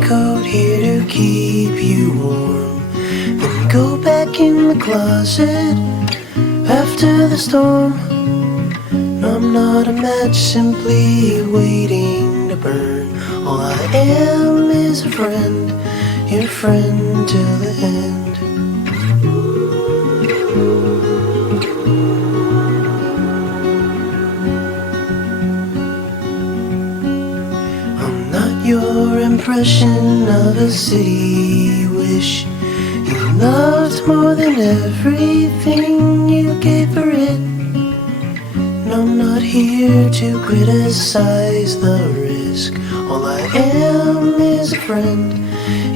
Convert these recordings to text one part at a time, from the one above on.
raincoat here to keep you warm. Then go back in the closet after the storm. No, I'm not a match, simply waiting to burn. All I am is a friend, your friend till the end. I'm not your impression of a city wish you loved more than everything you gave for it. No, I'm not here to criticize the risk. All I am is a friend,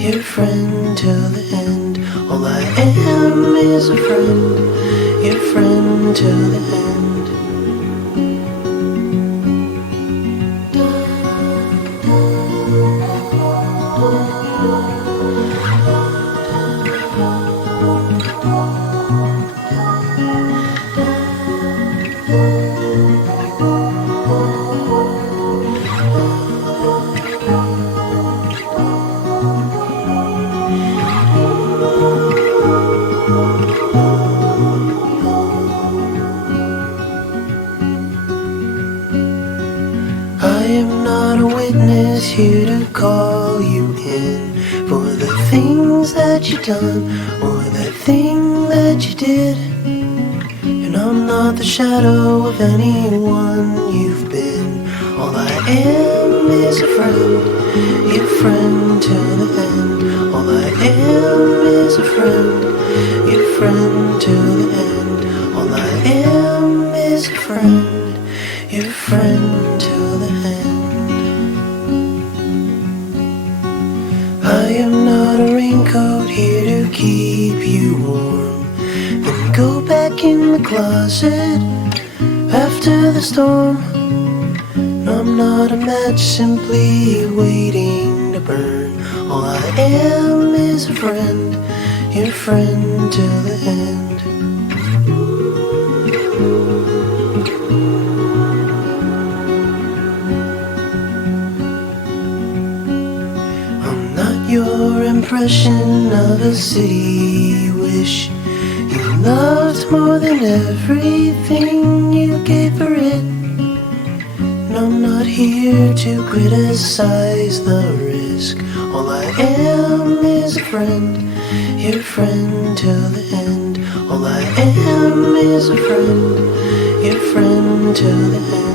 your friend till the end. All I am is a friend, your friend till the end. I am not a witness here to call you in for the things that you done or the thing that you did. And I'm not the shadow of anyone you've been. All I am is a friend, your friend till the end. All I am is a friend, your friend till the end. All I am is a friend, your friend till the end. I am not a raincoat here to keep you warm. Then go back in the closet after the storm. No, I'm not a match, simply waiting to burn. All I am is a friend, your friend till the end. I'm not your impression of a city wish you loved more than everything you gave for it. No, I'm not here to criticize the risk. All I am is a friend, your friend till the end. All I am is a friend, your friend till the end.